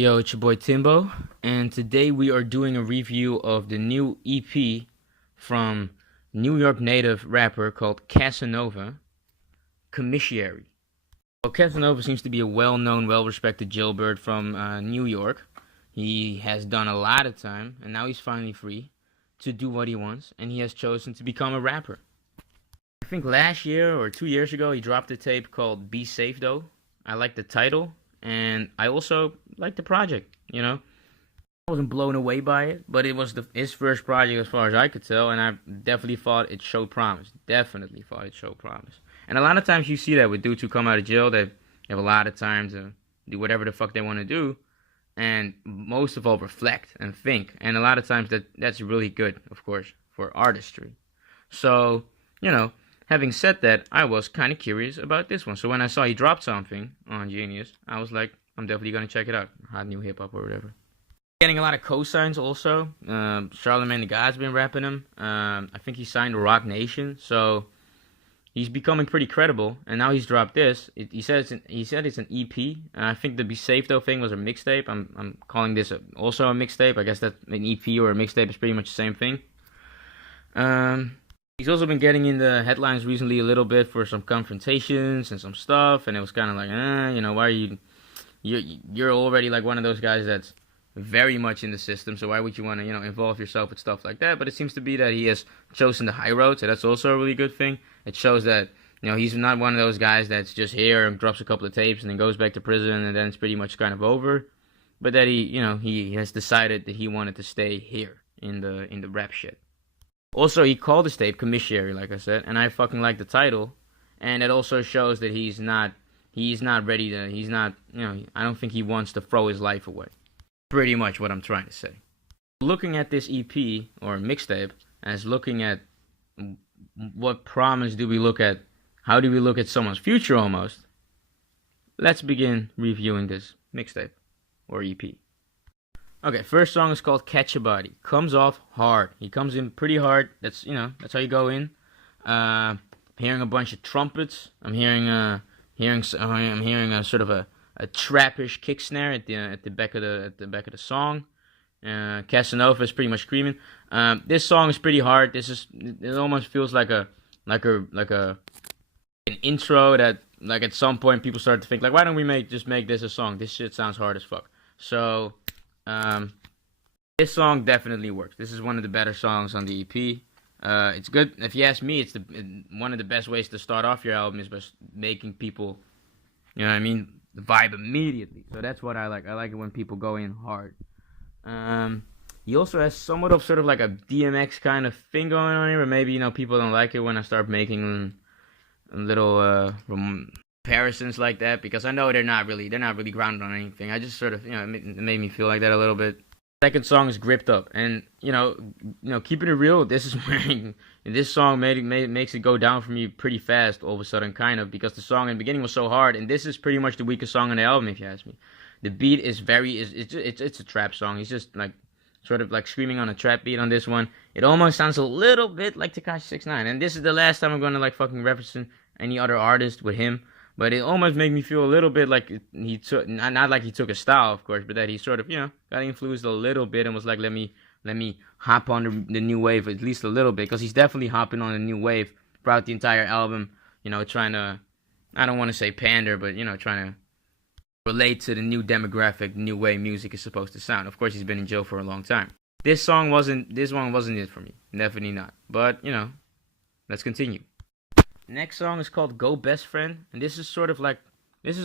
Yo, it's your boy Timbo, and today we are doing a review of the new EP from New York native rapper called Casanova, Commissary. Well, Casanova seems to be a well-known, well-respected jailbird from New York. He has done a lot of time, and now he's finally free to do what he wants, and he has chosen to become a rapper. I think last year or 2 years ago, he dropped a tape called Be Safe Though. I like the title. And I also liked the project, I wasn't blown away by it, but it was his first project as far as I could tell, and I definitely thought it showed promise. And a lot of times you see that with dudes who come out of jail, they have a lot of time to do whatever the fuck they want to do, and most of all reflect and think. And a lot of times that's really good, of course, for artistry. So, having said that, I was kind of curious about this one. So when I saw he dropped something on Genius, I was like, I'm definitely going to check it out. Hot new hip-hop or whatever. Getting a lot of cosigns also. Charlamagne the God's been rapping him. I think he signed Rock Nation. So he's becoming pretty credible. And now he's dropped this. He said it's an EP. I think the Be Safe Though thing was a mixtape. I'm calling this also a mixtape. I guess that an EP or a mixtape is pretty much the same thing. He's also been getting in the headlines recently a little bit for some confrontations and some stuff, and it was kind of like, why are you're already like one of those guys that's very much in the system, so why would you want to, involve yourself with stuff like that? But it seems to be that he has chosen the high road, so that's also a really good thing. It shows that, he's not one of those guys that's just here and drops a couple of tapes and then goes back to prison and then it's pretty much kind of over, but that he has decided that he wanted to stay here in the rap shit. Also, he called his tape Commissary, like I said, and I fucking like the title. And it also shows that he's not ready to, I don't think he wants to throw his life away. Pretty much what I'm trying to say. Looking at this EP, or mixtape, as looking at what promise do we look at, how do we look at someone's future almost, let's begin reviewing this mixtape, or EP. Okay, first song is called Catch a Body. Comes off hard. He comes in pretty hard. That's how you go in. Hearing a bunch of trumpets. I'm hearing a sort of a trappish kick snare at the back of the song. Casanova is pretty much screaming. This song is pretty hard. It almost feels like an intro that like at some point people start to think like, why don't we just make this a song? This shit sounds hard as fuck. So this song definitely works. This is one of the better songs on the EP. It's good. If you ask me, it's one of the best ways to start off your album is by making people, vibe immediately. So that's what I like. I like it when people go in hard. He also has somewhat of sort of like a DMX kind of thing going on here, but maybe, people don't like it when I start making little comparisons like that, because I know they're not really grounded on anything. I just sort of, it made me feel like that a little bit. Second song is Gripped Up, and keeping it real, this song makes it go down for me pretty fast all of a sudden, kind of, because the song in the beginning was so hard, and this is pretty much the weakest song on the album, if you ask me. The beat is it's a trap song. He's just like sort of like screaming on a trap beat on this one. It almost sounds a little bit like Tekashi 6ix9ine, and this is the last time I'm gonna like fucking reference any other artist with him. But it almost made me feel a little bit like he took, not like he took a style, of course, but that he sort of, got influenced a little bit and was like, let me hop on the new wave at least a little bit, because he's definitely hopping on a new wave throughout the entire album, trying to, I don't want to say pander, but, trying to relate to the new demographic, new way music is supposed to sound. Of course, he's been in jail for a long time. This one wasn't it for me. Definitely not. But, let's continue. Next song is called Go Best Friend, and this is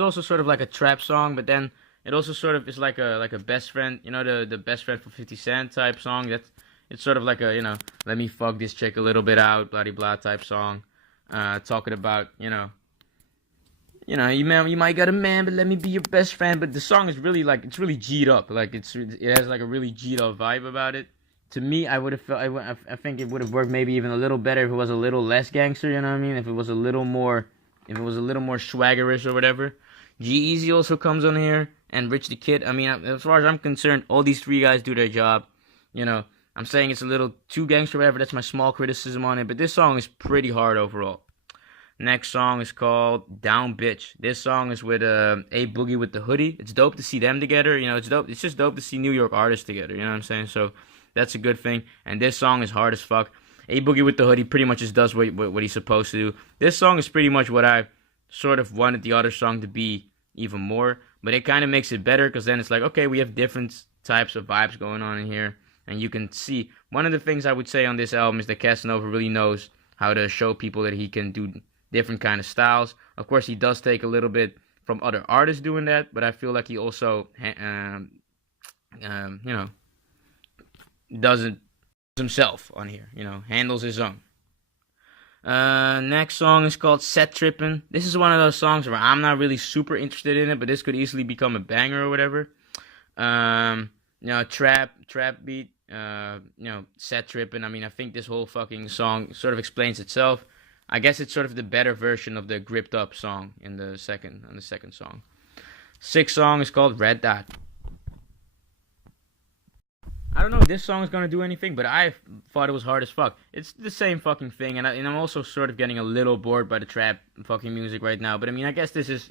also sort of like a trap song, but then it also sort of is like a best friend, the best friend for 50 Cent type song. It's sort of like a, let me fuck this chick a little bit out, blah blah type song, talking about, you might got a man, but let me be your best friend. But the song is really like, it's really G'd up, like it has like a really G'd up vibe about it. To me, I think it would have worked maybe even a little better if it was a little less gangster, you know what I mean? If it was a little more swaggerish or whatever. G-Eazy also comes on here, and Rich the Kid. I mean, as far as I'm concerned, all these three guys do their job. I'm saying it's a little too gangster or whatever. That's my small criticism on it, but this song is pretty hard overall. Next song is called Down Bitch. This song is with A Boogie with the Hoodie. It's dope to see them together. You know, it's dope. It's just dope to see New York artists together. You know what I'm saying? So that's a good thing. And this song is hard as fuck. A Boogie with the Hoodie pretty much just does what he's supposed to do. This song is pretty much what I sort of wanted the other song to be even more. But it kind of makes it better because then it's like, okay, we have different types of vibes going on in here. And you can see, one of the things I would say on this album is that Casanova really knows how to show people that he can do different kind of styles. Of course, he does take a little bit from other artists doing that, but I feel like he also, does it himself on here. You know, handles his own. Next song is called Set Trippin'. This is one of those songs where I'm not really super interested in it, but this could easily become a banger or whatever. Trap beat. Set Trippin'. I mean, I think this whole fucking song sort of explains itself. I guess it's sort of the better version of the Gripped Up song on the second song. Sixth song is called Red Dot. I don't know if this song is gonna do anything, but I thought it was hard as fuck. It's the same fucking thing, and I'm also sort of getting a little bored by the trap fucking music right now. But I mean, I guess this is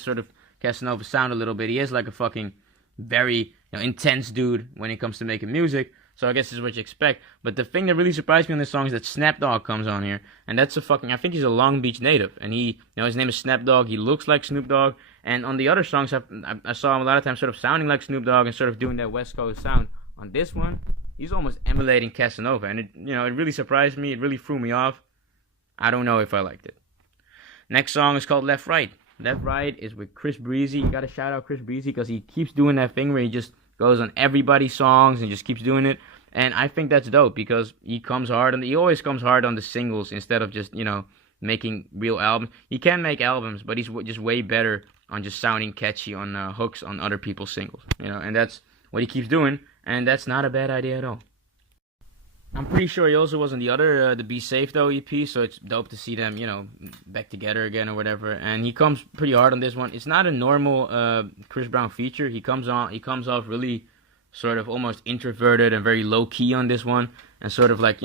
sort of Casanova's sound a little bit. He is like a fucking very intense dude when it comes to making music. So I guess this is what you expect. But the thing that really surprised me on this song is that Snap Dogg comes on here. And that's I think he's a Long Beach native. And his name is Snap Dogg. He looks like Snoop Dogg. And on the other songs, I saw him a lot of times sort of sounding like Snoop Dogg and sort of doing that West Coast sound. On this one, he's almost emulating Casanova. And it really surprised me. It really threw me off. I don't know if I liked it. Next song is called Left Right. Left Right is with Chris Breezy. You gotta shout out Chris Breezy because he keeps doing that thing where he just goes on everybody's songs and just keeps doing it. And I think that's dope because he always comes hard on the singles instead of just, making real albums. He can make albums, but he's just way better on just sounding catchy on hooks on other people's singles. And that's what he keeps doing, and that's not a bad idea at all. I'm pretty sure he also was on the Be Safe Though EP, so it's dope to see them, back together again or whatever. And he comes pretty hard on this one. It's not a normal Chris Brown feature. He comes off really sort of almost introverted and very low key on this one, and sort of like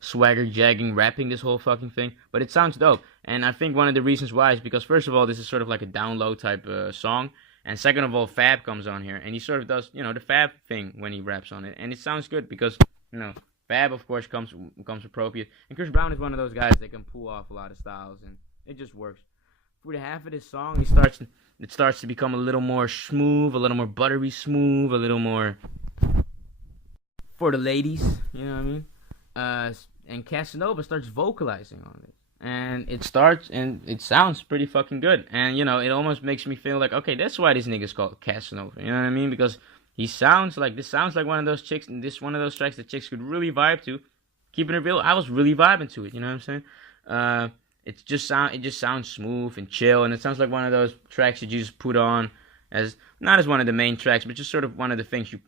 swagger jagging rapping this whole fucking thing. But it sounds dope, and I think one of the reasons why is because first of all, this is sort of like a down low type song, and second of all, Fab comes on here and he sort of does the Fab thing when he raps on it, and it sounds good because Fab of course comes appropriate, and Chris Brown is one of those guys that can pull off a lot of styles, and it just works. For the half of this song, it starts to become a little more smooth, a little more buttery smooth, a little more for the ladies, you know what I mean? And Casanova starts vocalizing on it. And it sounds pretty fucking good. And, it almost makes me feel like, okay, that's why this nigga's called Casanova, you know what I mean? Because this sounds like one of those chicks, and one of those tracks that chicks could really vibe to. Keeping it real, I was really vibing to it, you know what I'm saying? It just sounds smooth and chill, and it sounds like one of those tracks that you just put on as not as one of the main tracks, but just sort of one of the things you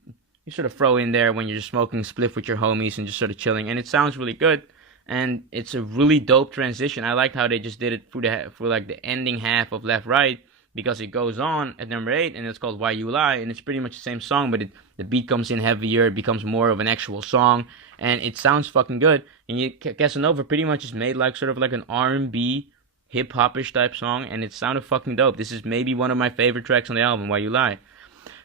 sort of throw in there when you're just smoking spliff with your homies and just sort of chilling, and it sounds really good, and it's a really dope transition. I liked how they just did it for like the ending half of Left Right, because it goes on at number 8, and it's called Why You Lie, and it's pretty much the same song, but the beat comes in heavier, it becomes more of an actual song, and it sounds fucking good. And Casanova pretty much just made like sort of like an R&B, hip-hop-ish type song, and it sounded fucking dope. This is maybe one of my favorite tracks on the album, Why You Lie.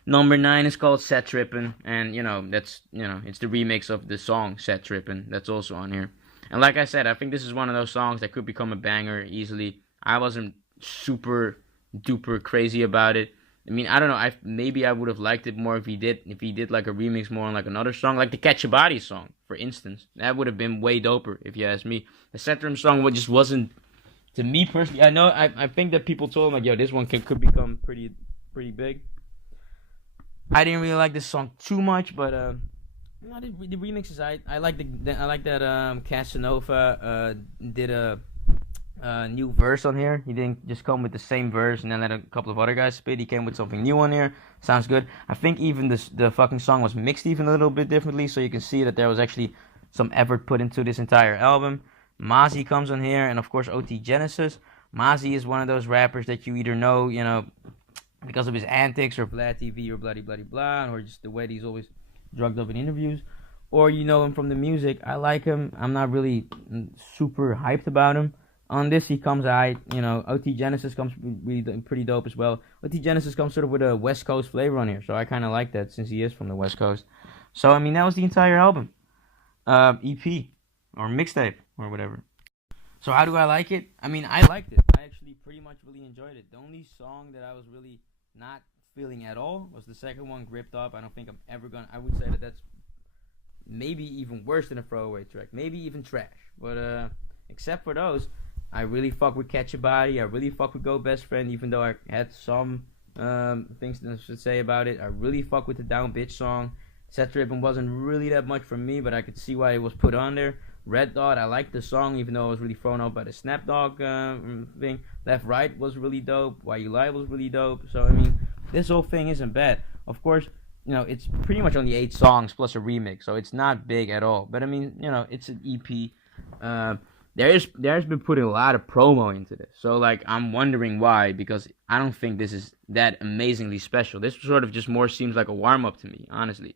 Number 9 is called Set Trippin', and that's it's the remix of the song Set Trippin'. That's also on here. And like I said, I think this is one of those songs that could become a banger easily. I wasn't super duper crazy about it. I mean, I don't know. Maybe I would have liked it more if he did like a remix more on like another song, like the Catch Your Body song, for instance. That would have been way doper if you ask me. The Set Trippin' song just wasn't, to me personally. I know I think that people told him like, yo, this one could become pretty big. I didn't really like this song too much, but the remixes I like that Casanova did a new verse on here. He didn't just come with the same verse and then let a couple of other guys spit. He came with something new on here. Sounds good. I think even the fucking song was mixed even a little bit differently, so you can see that there was actually some effort put into this entire album. Mozzie comes on here, and of course o.t.genasis. Mozzie is one of those rappers that you either know, because of his antics or Vlad TV or bloody blah, or just the way that he's always drugged up in interviews, or you know him from the music. I like him. I'm not really super hyped about him. On this, he comes out, you know, o.t.genasis comes really pretty dope as well. o.t.genasis comes sort of with a West Coast flavor on here, so I kind of like that since he is from the West Coast. So, I mean, that was the entire album. EP, or mixtape, or whatever. So, how do I like it? I mean, I liked it. I actually pretty much really enjoyed it. The only song that I was really not feeling at all was the second one, Gripped Up. I don't think I'm ever gonna, I would say that that's maybe even worse than a throwaway track. Maybe even trash. But, except for those, I really fuck with Catch Your Body. I really fuck with Go Best Friend, even though I had some things to say about it. I really fuck with the Down Bitch song. Set Trippin' wasn't really that much for me, but I could see why it was put on there. Red Dot, I liked the song, even though I was really thrown off by the Snapdog thing. Left Right was really dope. Why You Lie was really dope. So, I mean, this whole thing isn't bad. Of course, you know, it's pretty much only 8 songs plus a remix, so it's not big at all. But, I mean, you know, it's an EP. There's been putting a lot of promo into this. So, like, I'm wondering why, because I don't think this is that amazingly special. This sort of just more seems like a warm-up to me, honestly.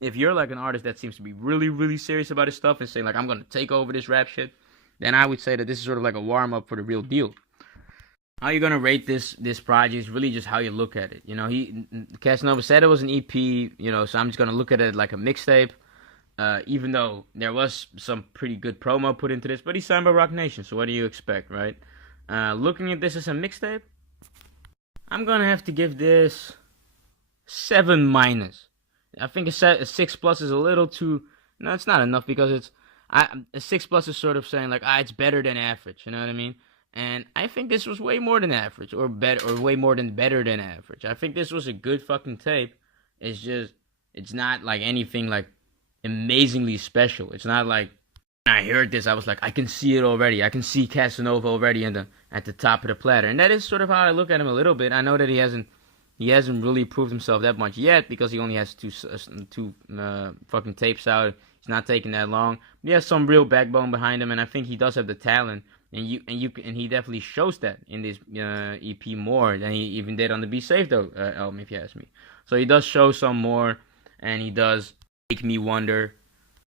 If you're, like, an artist that seems to be really, really serious about his stuff and saying, like, I'm going to take over this rap shit, then I would say that this is sort of like a warm-up for the real deal. How you're going to rate this project is really just how you look at it. You know, Casanova said it was an EP, you know, so I'm just going to look at it like a mixtape. Even though there was some pretty good promo put into this, but he's signed by Roc Nation, so what do you expect, right? Looking at this as a mixtape, I'm gonna have to give this 7-. I think a 6+ is a little too. No, it's not enough because a 6+ is sort of saying like, it's better than average. You know what I mean? And I think this was way more than average, or better, or way more than better than average. I think this was a good fucking tape. It's just, it's not like anything like amazingly special. It's not like when I heard this, I was like, I can see it already. I can see Casanova already at the top of the platter, and that is sort of how I look at him a little bit. I know that he hasn't really proved himself that much yet because he only has two fucking tapes out. He's not taking that long. But he has some real backbone behind him, and I think he does have the talent. And he definitely shows that in this EP more than he even did on the Be Safe though album, if you ask me. So he does show some more, and he does make me wonder.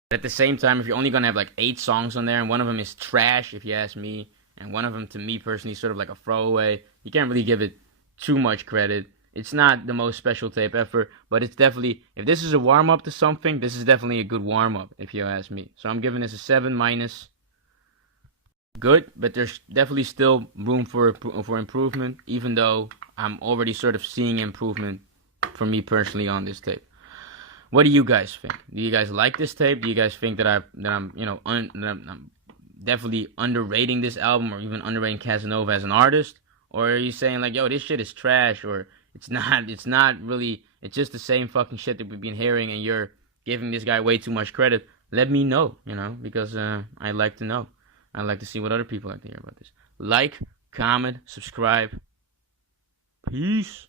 But at the same time, if you're only gonna have like 8 songs on there, and one of them is trash, if you ask me, and one of them to me personally is sort of like a throwaway, you can't really give it too much credit. It's not the most special tape ever, but it's definitely, if this is a warm up to something, this is definitely a good warm up, if you ask me. So I'm giving this a 7-. Good, but there's definitely still room for improvement, even though I'm already sort of seeing improvement for me personally on this tape. What do you guys think? Do you guys like this tape? Do you guys think that I'm you know I'm definitely underrating this album, or even underrating Casanova as an artist? Or are you saying like, yo, this shit is trash, or it's not really, it's just the same fucking shit that we've been hearing, and you're giving this guy way too much credit? Let me know, you know, because I'd like to know. I'd like to see what other people like to hear about this. Like, comment, subscribe. Peace.